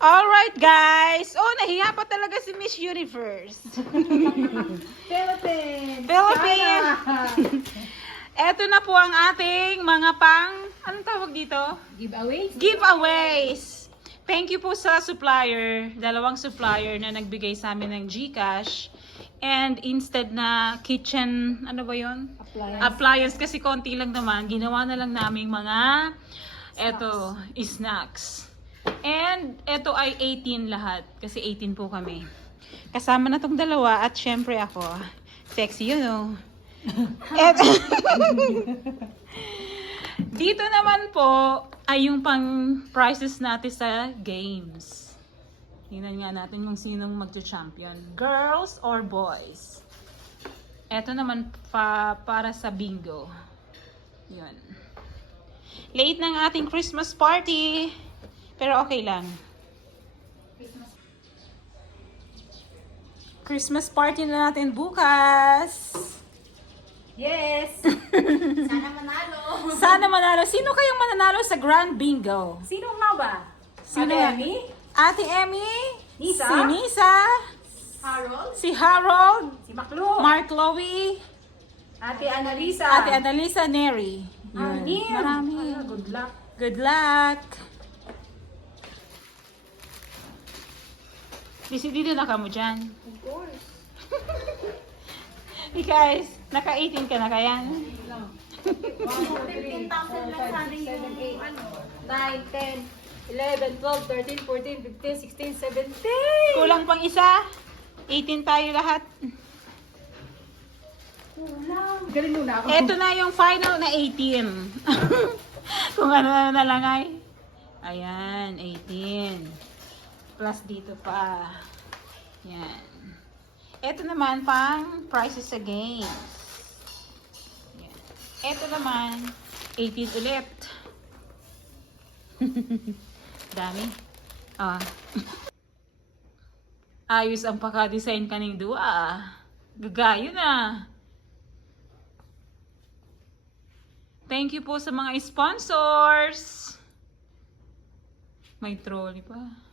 Alright guys! Oh, nahiya pa talaga si Miss Universe. Philippines! Philippines! Eto na po ang ating mga anong tawag dito? Giveaways? Giveaways! Thank you po sa supplier, dalawang supplier na nagbigay sa amin ng GCash. And instead na kitchen, ano ba yun? Appliance kasi konti lang naman, ginawa na lang namin mga snacks. And ito ay 18 lahat kasi 18 po kami. Kasama na tong dalawa at syempre ako. Sexy yun, oh. Dito naman po ay yung pang prizes natin sa games. Tingnan nga natin kung sinong magcha-champion. Girls or boys? Ito naman para sa bingo. Yun. Late ng ating Christmas party. Pero okay lang. Christmas party na natin bukas. Yes! Sana manalo! Sana manalo. Sino kayang mananalo sa Grand Bingo? Sino nga ba? Sino? Ate Emmy? Ate Emmy? Nisa? Si Nisa? Harold? Si Harold? Si Maclo? Mark Chloe? Ate Annalisa? Ate Annalisa Neri? Arnil? Marami. Good luck. Good luck. Busy dito na ka mo dyan. Of course. Hey guys, naka-18 ka na kaya? 15,000 lang sana yung 9, 10, 11, 12, 13, 14, 15, 16, 17. Kulang pang isa. 18 tayo lahat. Kulang. Galing muna ako. Ito na yung final na 18. Kung ano na lang ay. Ayan, 18. Plus dito pa. Yan. Ito naman pang prices sa games. Yan. Ito naman 18 ulit. Dami. Ah. Ayos ang pagka-design kaning dua. Gagayo na. Thank you po sa mga sponsors. May trolley pa.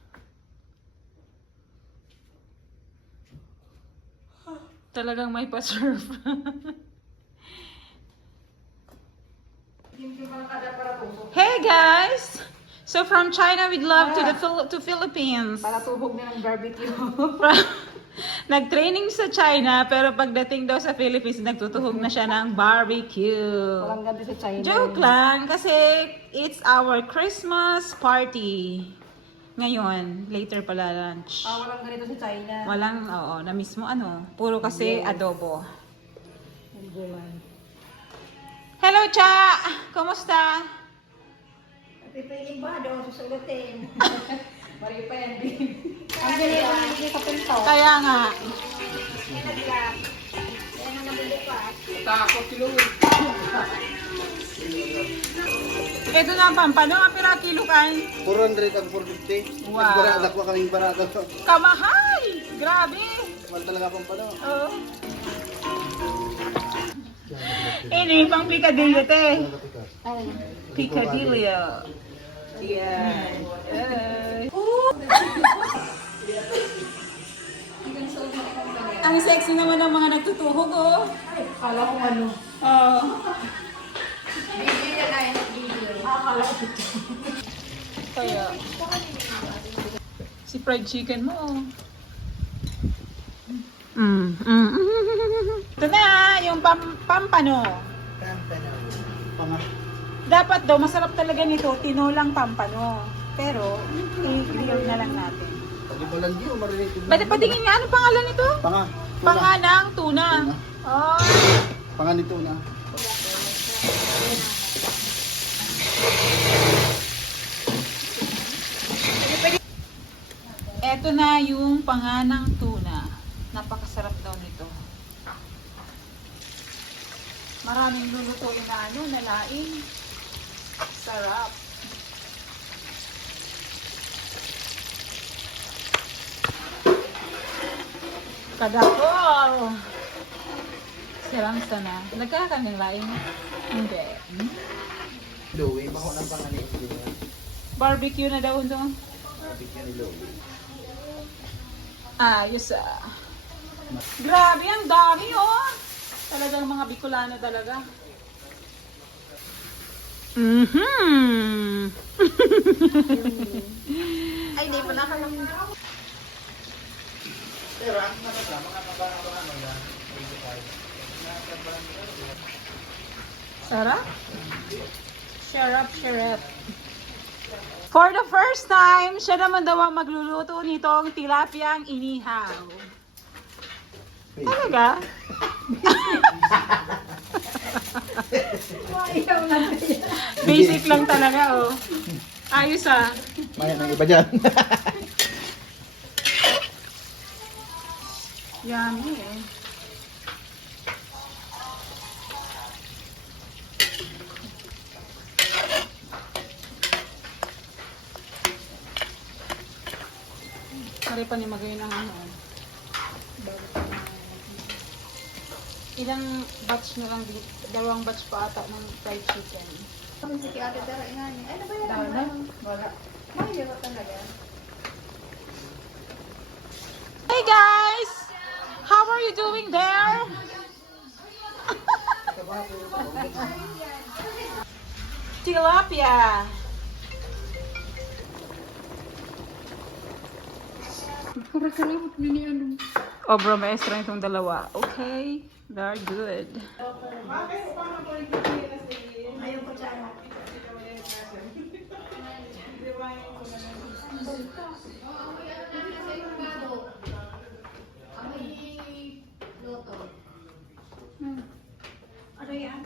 Talagang may pa-serve. Hey guys! So from China with love to Philippines. Para tuhog na ng barbecue. Nag-training sa China pero pagdating daw sa Philippines nagtutuhog na siya ng barbecue. Walang ganti sa China. Joke lang kasi it's our Christmas party. Ngayon, later pala lunch. Walang ganito sa China. Walang, oo, na mismo puro kasi adobo. Hello, Cha! Kumusta? Pipiling ba? Daw susulitin. Maripendi. Ang galing ang nabili sa pinto. Kaya nga. Yan ang nabili pa. Takot kilo. Ito na ang pampano, ang pira kilo kan. 400 ang 450. Wow. Barata ko kaming barata. Kamahal! Grabe! Wala talaga pang pano. Oo. Ini pang picadillo, te. Picadillo. Yan. Ang sexy naman ng mga nagtutuhog, oh. Kala ko ano. Oh. Video na yun. Video. Kala ko ito. Kaya. Si fried chicken mo, oh. Ito na, yung pampano. Panga. Dapat daw, masarap talaga nito, tinolang pampano. Pero, i-grill na lang natin. Pwede ba lang yun? Marinig ko. Pwede patingin nga, anong pangalan nito? Panga. Panga ng tuna. Oh. Panga nito na. Eto na yung panganang tuna. Napakasarap daw nito. Maraming lulutuin na na laing. Sarap. Kadakol! Sarang sana. Nagkakakaming laing? Hindi. Louie, bako ng panga nito. Barbecue na daw doon. Barbecue. Ayos ah. Grabe, ang dami oh. Talagang mga Bicolano talaga. Mhm. Ay, di pa nakalang. Sarap? Sharap, sharap. For the first time, siya naman daw ang magluluto nitong tilapiyang inihaw. Talaga? Ayaw na Basic lang talaga, oh. Ayos ah. May nang iba dyan. Yummy eh. Pare pa ni magayon ang ano. Bago pa na. Ilang batch na lang dito? Dalawang batch pa ata ng fried chicken. Kami si Ate Tara nga niya. Ay, nabayaran Tama mo na? na. Wala. Ayaw talaga. Hey guys! How are you doing there? Tilapia! Obra maestra itong dalawa. Okay, very good. Ayaw ko siya. Ano yan?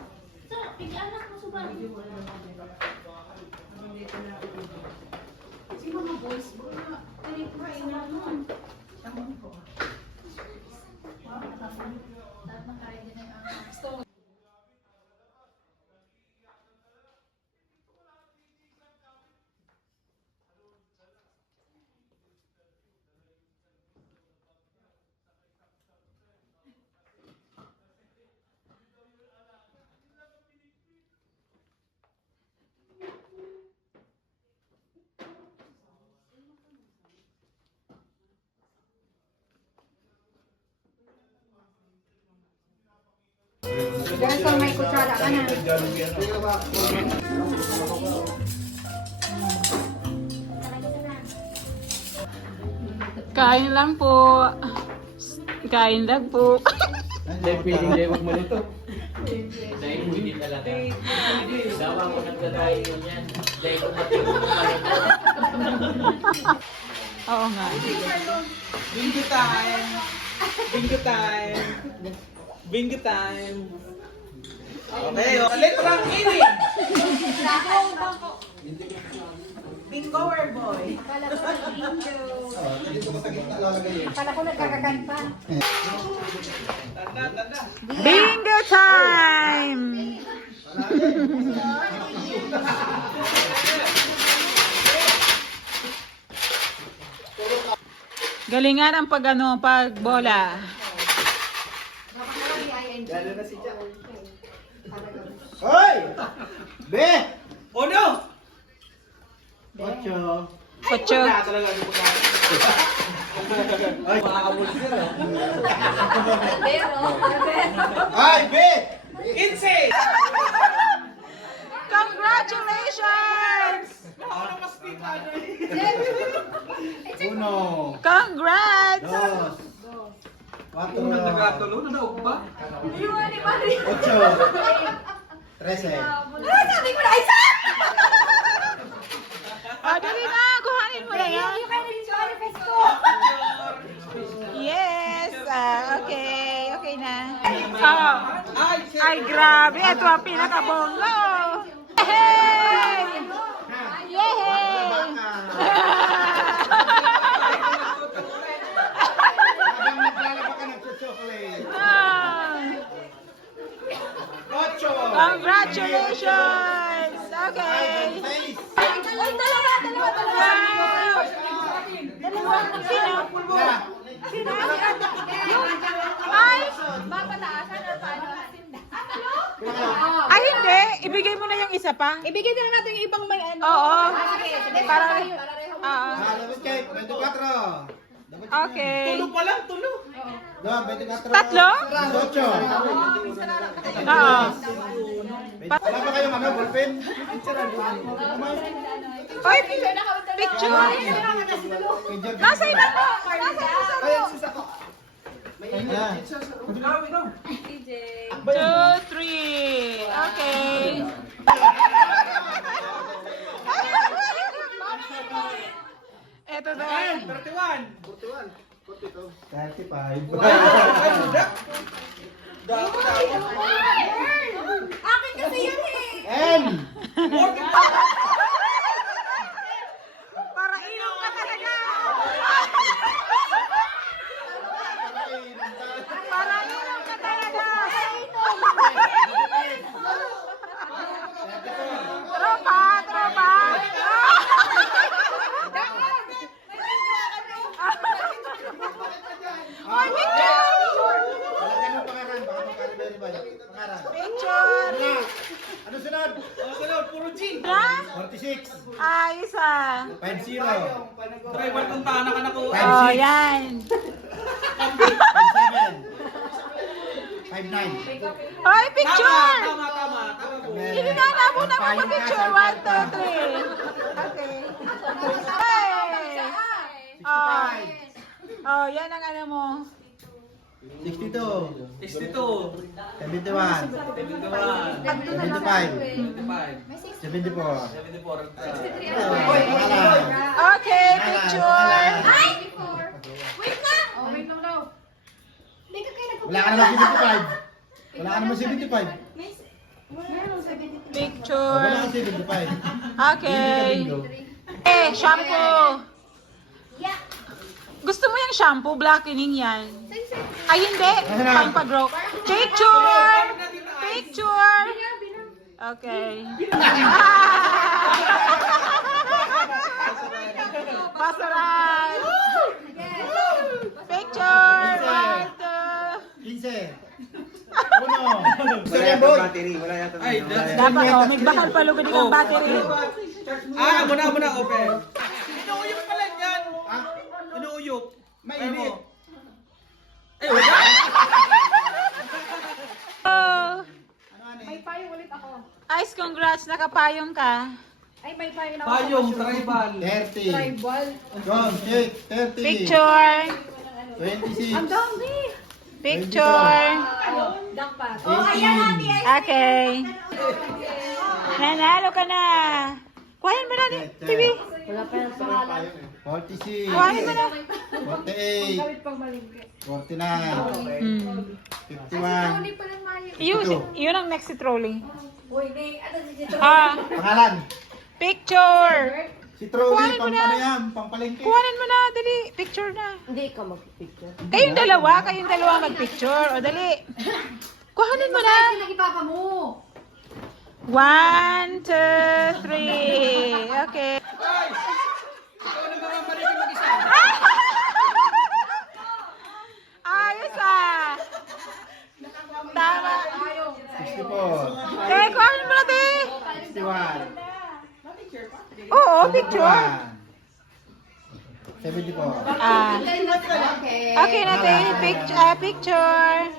Dahil kung may kutsara ka na. Kain lang po. Kain lang po. Dahil piling dahil huwag malito. Dahil hindi talaga. Dawa ko nagdadahin yun yan. Dahil kung matulog ko malito. Oo nga. Bingo time! Bingo time! Bingo time! Okay, letrang ini! Bingoer boy! Akala ko nag-bingo. Dito ko sa gitna lalagay yun. Akala ko nagkakakan pa. Tanda, tanda! Bingo time! Galingan ang pag bola. Lalo na si Jack. Hoy! Be! Oh no! Ocho. Ocho. Wala talaga ano po tayo. Ay! Makakabul sila. Ay! Be! Inse! Congratulations! Ano mas pita ano Uno. Congrats! Dos. Cuatro. Una nagatulo na daog ba? Ocho. Trece. Sabi ko na isa! Dali na! Kuhanin mo na yan. Yes! Okay. Okay na. Oh. Ay, grabe. Ito ang pinakabonggo. Yay! Yay! Habang naglalaba ka ng chocolate. Ah, Ocho. Congratulations! Okay. Seis. Ay, dalawa. Wow! Dalawa. Sino? Sino? Ay! Mapataasan or paano? Ay, hindi. Ibigay mo na yung isa pa. Ibigay na lang natin yung ibang may ano. Oo. Sige, Para- para Double check. 24. Double check Okay. Tulo pa lang, tulo. na. 24. Tatlo? 18. Oo. Wala ba kayong ano, ballpen? Oy, picture. Nasa iba po. Ayan. 2, 3. Okay. Eto na. 31. 35. Akin kasi yun eh. N. Para inom ka talaga. Para inom ka talaga. Tropa, tropa. Oy, picture. Wala ganun pangaran. Baka magka-verify. Pangaran. Picture. Ano sunod? Puro G. Na? 46. Ayos ah. 50. Driver kung tana ka na ko. Oh, yan. 57. 59. Oy, picture. Tama po. Ininana mo na mo picture. 1, 2, 3. Okay. Hey. Oh. Oh, yan ang ano mo. 62. 62. 71. 71. 75. 75. 74. 74. Pangalan. Okay, picture. Ay! Wait na! Oh, wait lang daw. Hindi ka kayo Wala ka naman 75. Wala ka naman 75. Meron 73. Picture. Wala ka 75. Okay. Eh, shampoo. Yeah. Gusto mo yung shampoo? Blackening yan. Ay, hindi. Pang pag-grow. Picture. Picture. Okay. Basuran. Picture. 1, 15. Uno. Gusto niya, boy. Ay, that's... 2. Dapat, oh, may bakal pa lugod ng battery. Muna, open. Inuuyok pala yan. Inuuyok. Mainit. Eh, wala. Oh. May payo ulit ako. Ice, congrats. Nakapayong ka. Ay, may payo na ako. Payong, tribal. 30. Tribal. John, check. 30. Picture. 26. Ang dami. Picture. Dakpat. 18. Oh, ayan ate. Okay. Nanalo ka na. Kuhanin mo na ni TV. Wala pa yung pangalan. 46. Kuhanin mo na. 48. Kawit pang malingke. 49. Hmm. 51. Hindi pa lang mayo. Yun ang next si Trolley. Uy, may ano si Tito? Ah, Pangalan. picture. Si Trolley, Kuhanin mo pang na. ano yan, pang palengke. Kuhanin mo na, dali. Picture na. Hindi ka mag-picture. Kayong dalawa mag-picture. O, dali. Kuhanin mo na. Pinag-ipapa mo. 1, 2, 3. Okay. Ikaw na mga balikin mag-isa. Ayos ah. Tama. 64. Eh, kuhanin mo na, di. 61. Oo, picture. 74. Ah. Okay. Okay natin. Picture.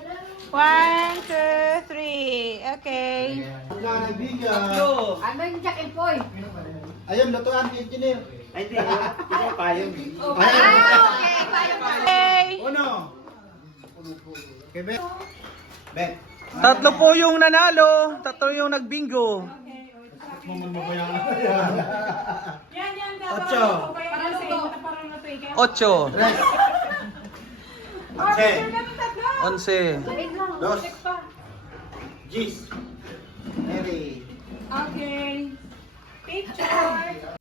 1, 2, 3. Okay. Wala na biga. Tatlo. Ano yung Jack and Poy? Ayun, lutuan ni engineer. Ay, hindi. Ito payong. Okay, payo pa. Okay. Uno. Okay, Bet. Bet. Tatlo po yung nanalo. Tatlo yung nagbingo. Maman mo ba yan? Yan. 8. Para luto. Para luto. 8. Tres. 11. 11. Dos. Gis. Mary. Okay. Picture.